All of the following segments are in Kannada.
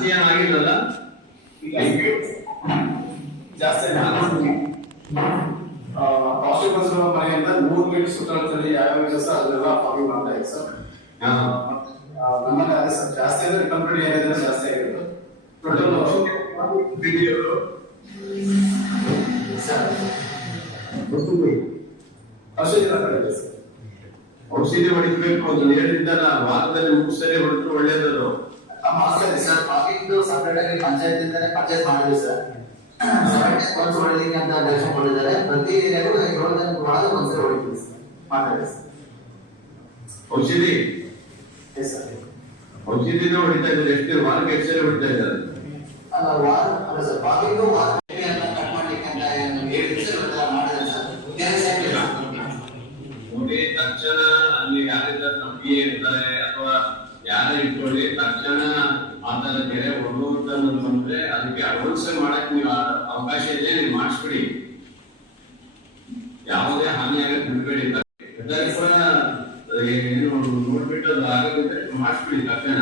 ಜಾಸ್ತಿ ಏನಾಗಿಲ್ಲಲ್ಲ ಜಾಸ್ತಿ ಕಾನ್ಸ್ಟಿಟ್ಯೂನ್ಸ್ ಮನೆಯಿಂದ ನೂರು ಮೀಟರ್ ಸುತ್ತಳತೆಯಲ್ಲಿ ಯಾವ್ಯಾವ ಇದೆ ಸರ್? ಅದೆಲ್ಲ ಫಾಲೋ ಮಾಡ್ತಾ ಇದೆ ಸರ್. ನಮ್ಮಲ್ಲಿ ಅದೇ ಸರ್ ಜಾಸ್ತಿ ಅಂದ್ರೆ ಕಂಪ್ಲೀಟ್ ಏನಿದೆ ಜಾಸ್ತಿ ಆಗಿರೋದು ಟೋಟಲ್ ವಿಡಿಯೋ ಸರ್ ಔಷಧಿ ಕಡೆ ಸರ್. ಔಷಧಿ ಹೊಡಿಬೇಕು ಅಂತ ಹೇಳಿದ್ದಲ್ಲ ವಾರದಲ್ಲಿ ಮುಗಿಸಲೇ ಹೊರಟು ಒಳ್ಳೇದದು ಸರಿ ಸರ್. ಪಾರ್ಕಿಂಗ್ ಸಪರೇಟ್ ಪಂಚಾಯತ್ ಇಂದಾನೆ ಪರ್ಚೇಸ್ ಮಾಡಿದ್ವಿ ಸರ್. ಒಂದು ಹೊಡಿಲಿಕ್ಕೆ ಅಂತ ಡೈರೆಕ್ಷನ್ ಕೊಟ್ಟಿದ್ದಾರೆ. ಪ್ರತಿ ಏರಿಯಾಗೂ ಏಳು ದಿನ ಒಳಗೆ ಒಂದ್ಸರಿ ಹೊಡಿತೀವಿ ಸರ್. ಮಾತಾಡಿ ಸರ್. ಔಷಧಿ? ಎಸ್ ಸರ್ ಔಷಧಿನ ಹೊಡಿತಾ ಇದ್ದಾರೆ. ಎಷ್ಟು ವಾರಕ್ಕೆ ಎಷ್ಟು ಸಲ ಹೊಡಿತಾ ಇದ್ದಾರೆ? ಅಲ್ಲ ವಾರ ಅಲ್ಲ ಸರ್. ಪಾಕಿಂಗ್ ವಾರ ಅಂತ ಕಟ್ ಮಾಡ್ಲಿಕ್ಕೆ ಅಂತ ಹೇಳಿದ್ರು ಮಾಡಿದ್ರೆ ಸರ್ ತಕ್ಷಣ ಅಲ್ಲಿ ಯಾರಿದ್ದಾರೆ? ನಮ್ಗೆ ಇರ್ತಾರೆ ಅಥವಾ ಯಾರೇ ಇಟ್ಕೊಳ್ಳಿ ತಕ್ಷಣ ಆತರ ಕೆರೆ ಹೊಡುವಂತ ಅನ್ನೋದು ಬಂದ್ರೆ ಅದಕ್ಕೆ ಅಡ್ವಾನ್ಸ್ ಮಾಡಕ್ ನೀವು ಆ- ಅವಕಾಶ ಇದೆ ನೀವು ಮಾಡಿಸ್ಬಿಡಿ ಯಾವುದೇ ಹಾನಿ ಆಗಕ್ಕೆ ಬಿಡ್ಬೇಡಿ ಹೆದ್ದಾರಿ ಕೂಡ ಏನು ನೋಡ್ಬಿಟ್ಟು ಅದು ಆಗದಿದ್ರೆ ಮಾಡಿಸ್ಬಿಡಿ ತಕ್ಷಣ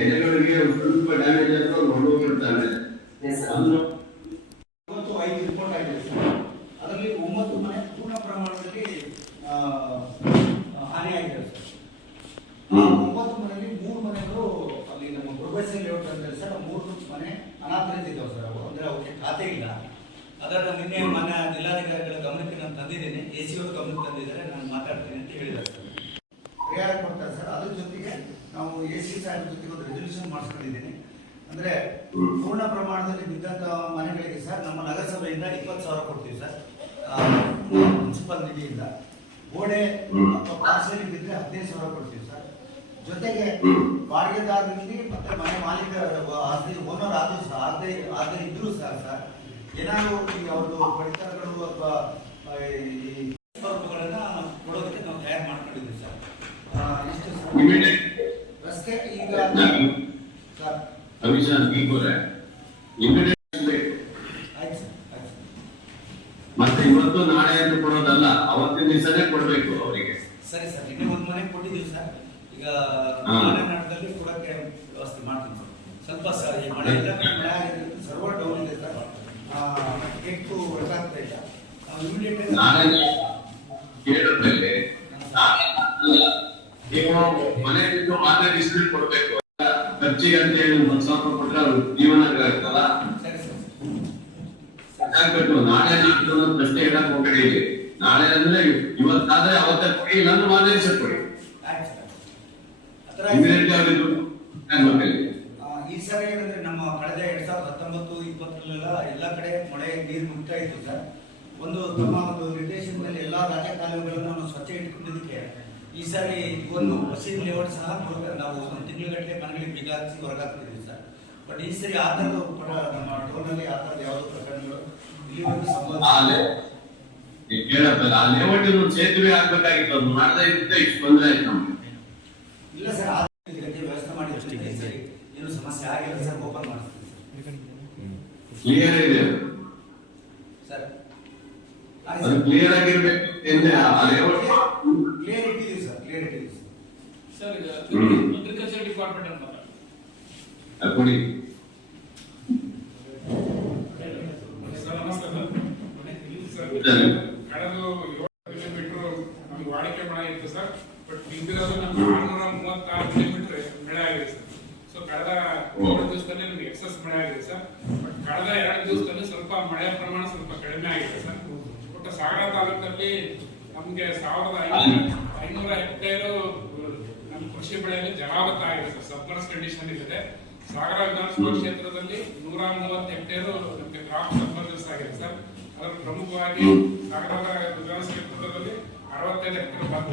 ಎಲೆಗಳಿಗೆ ಸ್ವಲ್ಪ ಡ್ಯಾಮೇಜ್ ಆದ್ರೂ ಅದನ್ನು ಇವತ್ತು ಐದು ರಿಪೋರ್ಟ್ ಆಗಿದೆ ಸರ್ ಅದರಲ್ಲಿ ಒಂಬತ್ತು ಮನೆ ಪೂರ್ಣ ಪ್ರಮಾಣದಲ್ಲಿ ಆ, ಹಾನಿಯಾಗಿದೆ ಸರ್. ಒಂಬತ್ತು ಮನೆಯಲ್ಲಿ ಮೂರು ಮನೆಗಳು ಅಲ್ಲಿ ನಮ್ಮ ಗುರುಬೈಸಿ ಲೇಔಟ್ ಅಂತ ಹೇಳಿ ಸರ್ ಮೂರು ಮನೆ ಸರ್ ಅವು ಅಂದ್ರೆ ಅವಕ್ಕೆ ಖಾತೆ ಇಲ್ಲ ಅದನ್ನ ನಿನ್ನೆ ಮನೆ ಜಿಲ್ಲಾಧಿಕಾರಿಗಳ ಗಮನಕ್ಕೆ ನಾನು ತಂದಿದ್ದೇನೆ. ಎ ಸಿ ಅವರು ಗಮನಕ್ಕೆ ತಂದಿದ್ದಾರೆ. ನಾನು ಮಾತಾಡ್ತೀನಿ ಅಂತ ಹೇಳಿದ್ದಾರೆ. ಸರ್ ಪರಿಹಾರ ಕೊಡ್ತಾರೆ ಸರ್. ಅದ್ರ ಜೊತೆಗೆ ನಾವು ಎ ಸಿ ಸಾಹೇಬ್ ಜೊತೆಗೆ ಒಂದು ರೆಸಲ್ಯೂಷನ್ ಮಾಡಿಸ್ಕೊಂಡಿದ್ದೀನಿ. ಅಂದ್ರೆ. ಪೂರ್ಣ ಪ್ರಮಾಣದಲ್ಲಿ ಬಿದ್ದಂತ ಮನೆಗಳಿಗೆ ಸರ್ ನಮ್ಮ ನಗರಸಭೆಯಿಂದ ಇಪ್ಪತ್ತು ಸಾವಿರ ಕೊಡ್ತೀವಿ ಸರ್. ಮುನ್ಸಿಪಲ್ ನಿಧಿಯಿಂದ. ಗೋಡೆ. ಅಥವಾ ಪಾರ್ಸಲಿ ಬಿದ್ದರೆ ಹದಿನೈದು ಸಾವಿರ ಕೊಡ್ತೀವಿ ಸರ್. ಜೊತೆಗೆ. ಬಾಡಿಗೆದಾರರಿಗೆ ಮತ್ತೆ ಮನೆ ಮಾಲೀಕರ ಆಸ್ತಿ ಓನರ್ ಆದರೂ ಸಹ ಆಗದೆ ಆಗದೆ ಇದ್ರು ಸಹ ಸರ್ ಏನಾದ್ರು ಈ ಅವ್ರದ್ದು ಪಡಿತರಗಳು ಅಥವಾ ಈ ಸ್ವರೂಪಗಳನ್ನ ಕೊಡೋದಕ್ಕೆ ನಾವು ತಯಾರು ಮಾಡ್ಕೊಂಡಿದ್ದೀವಿ ಸರ್. ಇಷ್ಟು ರಸ್ತೆ ಈಗ ಸರ್. ಮತ್ತೆ ಇವತ್ತು ನಾಳೆ ಅಂತ ಕೊಡೋದಲ್ಲ ಅವತ್ತಿನ ದಿವಸನೇ ಕೊಡ್ಬೇಕು ಅವರಿಗೆ. ಸರಿ ಸರ್ ನಿನ್ನೆ ಒಂದು ಮನೆ ಕೊಟ್ಟಿದ್ದೀವಿ ಸರ್. ಈಗ ಹಾ. ನಾಳೆ ನಾಡದಲ್ಲಿ ಕೊಡಕ್ಕೆ ವ್ಯವಸ್ಥೆ ಮಾಡ್ತೀನಿ ಸರ್. ಸ್ವಲ್ಪ ಸರ್ ಮಳೆ ಸರ್ವರ್ ಡೌನ್ ಇದೆ ಸರ್. ಕೊಡ್ಬೇಕು ಖರ್ಚಿಗೆ ಅಂತ ಹೇಳಿ ಸಾವಿರ ನಾಳೆ ಪ್ರಶ್ನೆ ಹೇಳಕ್ ನಾಳೆ ಅಂದ್ರೆ ಇವತ್ತಾದ್ರೆ ಅವತ್ತೇ ಕೊಡಿ ದಿವಸ ಕೊಡಿ ಆಯ್ತು ಸರ್ ಆ ಥರ ಇಮಿಡಿಯೇಟ್ ಆಗಿ ಮಕ್ಕಳಿಗೆ ಆ, ಈ ಸರಿ ಏನಂದ್ರೆ ನಮ್ಮ ಕಳೆದ ಎರಡ್ ಸಾವಿರದ ಇಪ್ಪತ್ತರಲ್ಲೆಲ್ಲ ಎಲ್ಲ ಕಡೆ ಮಳೆ ನೀರು ಮುಗ್ತಾ ಇತ್ತು ಸರ್. ಒಂದು ತಮ್ಮ ಒಂದು ನಿರ್ದೇಶನದಲ್ಲಿ ಎಲ್ಲ ರಾಜಕಾಲುವೆಗಳನ್ನು ನಾವು ಸ್ವಚ್ಛ ಇಟ್ಕೊಂಡಿದ್ದಕ್ಕೆ ಈ ಸಾರಿ ಒಂದು ಹಸಿರು ಲೇಔಟ್ ಸಹ ನಾವು ಒಂದು ತಿಂಗಳುಗಟ್ಟಲೆ ಮನೆಗಳಿಗೆ ಬೀಗ ಹಾಕಿ ಹೊರಗಾಗ್ತಿದ್ವಿ ಸರ್. ಬಟ್ ಈ ಸರಿ ಆ ಥರದ ಕೂಡ ನಮ್ಮ ಟೋನಲ್ಲಿ ಆ ಥರದ ಯಾವುದೋ ಪ್ರಕರಣಗಳು ಇಲ್ಲಿವರೆಗೂ ಆಲೆ ಕೇಳತ್ತಲ್ಲ ಆ ಲೇಔಟ್ ಸೇತುವೆ ಆಗ್ಬೇಕಾಗಿತ್ತು ಅದು ಮಾಡದೇ ಇದ್ದಿದ್ದೆ ಇಷ್ಟು ತೊಂದ್ರೆ ಆಯ್ತು ನಮ್ಗೆ. ಇಲ್ಲ ಸರ್ ಆ ಗಂಟೆ ವ್ಯವಸ್ಥೆ ಮಾಡಿ ಈ ಸರಿ ಏನು ಸಮಸ್ಯೆ ಆಗಿಲ್ಲ ಸರ್ ಓಪನ್ ಮಾಡ್ತೀವಿ ಕ್ಲಿಯರ್ ಇದೆ. ಸರ್ ಅದು ಕ್ಲಿಯರ್ ಆಗಿರ್ಬೇಕು. ಅಗ್ರಿಕಲ್ಚರ್ ಡಿಪಾರ್ಟ್ಮೆಂಟ್ ಅಂತ ಕೊಡಿ. ಕಳೆದ ಏಳು ಕಿಲೋಮೀಟರ್ ನಮ್ಗೆ ವಾಡಿಕೆ ಮಳೆ ಇತ್ತು ಸರ್. ಬಟ್ ಬಿದ್ದಿರೋದು ನಮ್ಗೆ ಆರ್ನೂರ ಮೂವತ್ತಾರು ಕಿಲೋಮೀಟರ್ ಮಳೆ ಆಗಿದೆ ಸರ್. ಸೊ ಕಳೆದ ಎರಡು ದಿವಸದಲ್ಲಿ ನಮ್ಗೆ ಎಕ್ಸಸ್ ಮಳೆ ಆಗಿದೆ ಸರ್. ಕಳೆದ ಎರಡು ದಿವಸದಲ್ಲಿ ಸ್ವಲ್ಪ ಮಳೆಯ ಪ್ರಮಾಣ ಸ್ವಲ್ಪ ಕಡಿಮೆ ಆಗಿದೆ ಸರ್. ಒಟ್ಟು ಸಾಗರ ತಾಲೂಕಲ್ಲಿ ನಮ್ಗೆ ಸಾವಿರದ ಐನೂರ ಹೆಕ್ಟೇರು ನಮ್ಮ ಕೃಷಿ ಬೆಳೆಯಲ್ಲಿ ಜಲಾವೃತ ಆಗಿದೆ ಸರ್. ಸಬ್ಮರ್ಸ್ ಕಂಡೀಷನ್ ಇದೆ ಸಾಗರ ವಿಧಾನಸಭಾ ಕ್ಷೇತ್ರದಲ್ಲಿ ನೂರ ಮೂವತ್ತು ಹೆಕ್ಟೇರು ನಮಗೆ ಕ್ರಾಪ್ ಸಬ್ಮರ್ಸ್ ಆಗಿದೆ ಸರ್. ಅದರ ಪ್ರಮುಖವಾಗಿ ಸಾಗರ ವಿಧಾನಸಭಾ ಕ್ಷೇತ್ರದಲ್ಲಿ ಅರವತ್ತೈದು ಹೆಕ್ಟೇರ್ ಭತ್ತ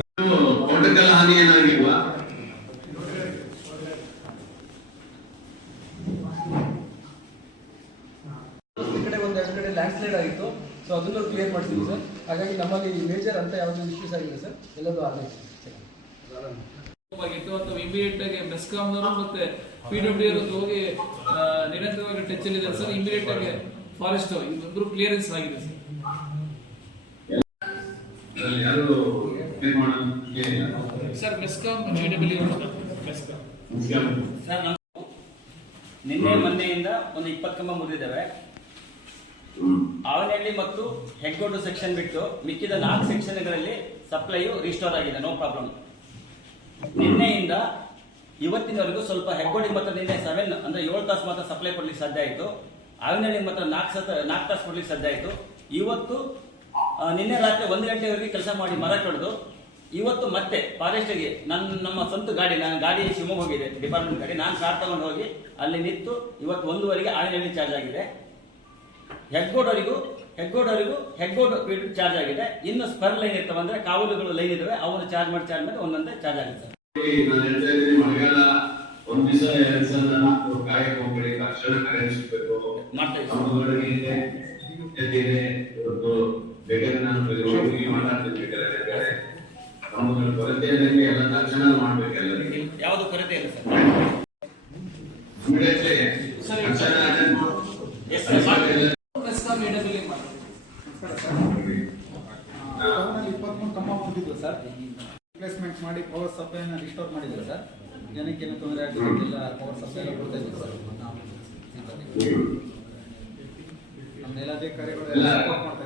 ತೋಟಕ್ಕೆಲ್ಲ ಹಾನಿ ಏನಾಗಿಲ್ವಾ ಈ ಕಡೆ ಒಂದು ಎರಡು ಕಡೆ ಲ್ಯಾಂಡ್ ಸ್ಲೈಡ್ ಆಗಿತ್ತು ಸೊ ಅದನ್ನು ಕ್ಲಿಯರ್ ಮಾಡ್ತೀವಿ ಸರ್ ಹಾಗಾಗಿ ನಮ್ಮಲ್ಲಿ ಮೇಜರ್ ಅಂತ ಯಾವ್ದು ಇಶ್ಯೂಸ್ ಆಗಿದೆ ಸರ್ ಎಲ್ಲದೂ ಆಗಲಿ ಆಗಿತ್ತು ಇಮಿಡಿಯೇಟ್ ಆಗಿ ಮೆಸ್ಕಾಂನವರು ಮತ್ತೆ ಪಿ ಡಬ್ಲ್ಯೂ ಅವರು ಹೋಗಿ ನಿರಂತರವಾಗಿ ಟಚ್ ಅಲ್ಲಿ ಇದ್ದಾರೆ. ಸರ್ ಇಮಿಡಿಯೇಟ್ ಆಗಿ ಫಾರೆಸ್ಟ್ ಇಬ್ಬರು ಕ್ಲಿಯರೆನ್ಸ್ ಆಗಿದೆ ಸರ್ ಯಾರು sir MESCOM P W MESCOM ಮುಖ್ಯ. ಸರ್ ನಾವು ನಿನ್ನೆ ಮೊನ್ನೆಯಿಂದ ಒಂದು ಇಪ್ಪತ್ತು ಕಂಬ ಮುರಿದಿದ್ದೇವೆ. ಆವನಹಳ್ಳಿ ಮತ್ತು ಹೆಗ್ಗೋಡು ಸೆಕ್ಷನ್ ಬಿಟ್ಟು ಮಿಕ್ಕಿದ ನಾಲ್ಕು ಸೆಕ್ಷನ್ಗಳಲ್ಲಿ ಸಪ್ಲೈಯು ರಿಸ್ಟೋರ್ ಆಗಿದೆ ನೋ ಪ್ರಾಬ್ಲಮ್ ನಿನ್ನೆಯಿಂದ ಇವತ್ತಿನವರೆಗೂ ಸ್ವಲ್ಪ ಹೆಗ್ಗೋಡಿಗೆ ಮಾತ್ರ ನಿನ್ನೆ ಸೆವೆನ್ ಅಂದ್ರೆ ಏಳು ತಾಸು ಮಾತ್ರ ಸಪ್ಲೈ ಕೊಡ್ಲಿಕ್ಕೆ ಸಾಧ್ಯ ಆಯಿತು. ಆವಿನಹಳ್ಳಿಗೆ ಮಾತ್ರ ನಾಲ್ಕು ಸತ, ನಾಲ್ಕು ತಾಸು ಕೊಡ್ಲಿಕ್ಕೆ ಸಾಧ್ಯ ಆಯಿತು. ಇವತ್ತು ನಿನ್ನೆ ರಾತ್ರಿ ಒಂದು ಗಂಟೆವರೆಗೆ ಕೆಲಸ ಮಾಡಿ ಮರ ಕಡ್ದು, ಇವತ್ತು ಮತ್ತೆ ಫಾರೆಸ್ಟ್ಗೆ ನನ್ನ ನಮ್ಮ ಸ್ವಂತ ಗಾಡಿ, ನಾನು ಗಾಡಿ ಶಿವಮೊಗ್ಗ ಹೋಗಿದೆ ಡಿಪಾರ್ಟ್ಮೆಂಟ್ ಗಾಡಿ, ನಾನು ಕಾರ್ ತಗೊಂಡು ಹೋಗಿ ಅಲ್ಲಿ ನಿಂತು ಇವತ್ತು ಒಂದೂವರೆಗೆ ಆವಿನಹಳ್ಳಿ ಚಾರ್ಜ್ ಆಗಿದೆ. ಹೆಗ್ಗೋಡವರಿಗೂ ಹೆಗ್ಗೋಡವರಿಗೂ ಹೆಗ್ಗೋಡ್ ಚಾರ್ಜ್ ಆಗಿದೆ. ಇನ್ನು ಸ್ಪರ್ ಲೈನ್ ಇರ್ತವೆ ಅಂದ್ರೆ ಕಾವಲುಗಳು ಲೈನ್ ಇದಾವೆ ಅವರು ಚಾರ್ಜ್ ಮಾಡಿ ಚಾರ್ಜ್ ಮಾಡಿ ಒಂದೊಂದೇ ಚಾರ್ಜ್ ಆಗುತ್ತೆ. ಮಳೆಗಾಲ ಒಂದ್ ದಿವಸ ಎರಡ್ ಸಲ ಕಾಯಕ್ ಮಾಡ್ತಾ ಇದ್ದೀವಿ ಇವತ್ತು ಬೇಕಾದ್ರೆ ನಾನು ನಮ್ಮಗಳ ಕೊರತೆ ಇದ್ದಂಗೆ ಎಲ್ಲ ತಕ್ಷಣ ಮಾಡ್ಬೇಕು ಎಲ್ಲರಿಗೆ ಯಾವುದು ಕೊರತೆ ಇಲ್ಲ ಸರ್ ಇಮಿಡಿಯೇಟ್ಲಿ ತಕ್ಷಣ attend ಮಾಡು. Yes, sir. ಎಲ್ಲ- ಮೆಸ್ಕಾಂ ಪಿ ಡಬ್ಲ್ಯೂ ಮಾಡಿ ಟೌನಲ್ಲಿ ಇಪ್ಪತ್ಮೂರು ಕಂಬ ಮುಗಿದಿದ್ದು ಸರ್ ರಿಪ್ಲೇಸ್ಮೆಂಟ್ ಮಾಡಿ ಪವರ್ ಸಪ್ಲೈನ ರಿಸ್ಟೋರ್ ಮಾಡಿದ್ರು ಸರ್ ಜನಕ್ಕೆ ಏನು ತೊಂದರೆ ಆಗಿರೋದಿಲ್ಲ ಪವರ್ ಸಪ್ಲೈ ಎಲ್ಲ ಕೊಡ್ತಾ ಇದ್ದೀವಿ ಸರ್. ನಮ್ಮ ಮೇಲಾಧಿಕಾರಿಗಳು ಎಲ್ಲ ಸಪೋರ್ಟ್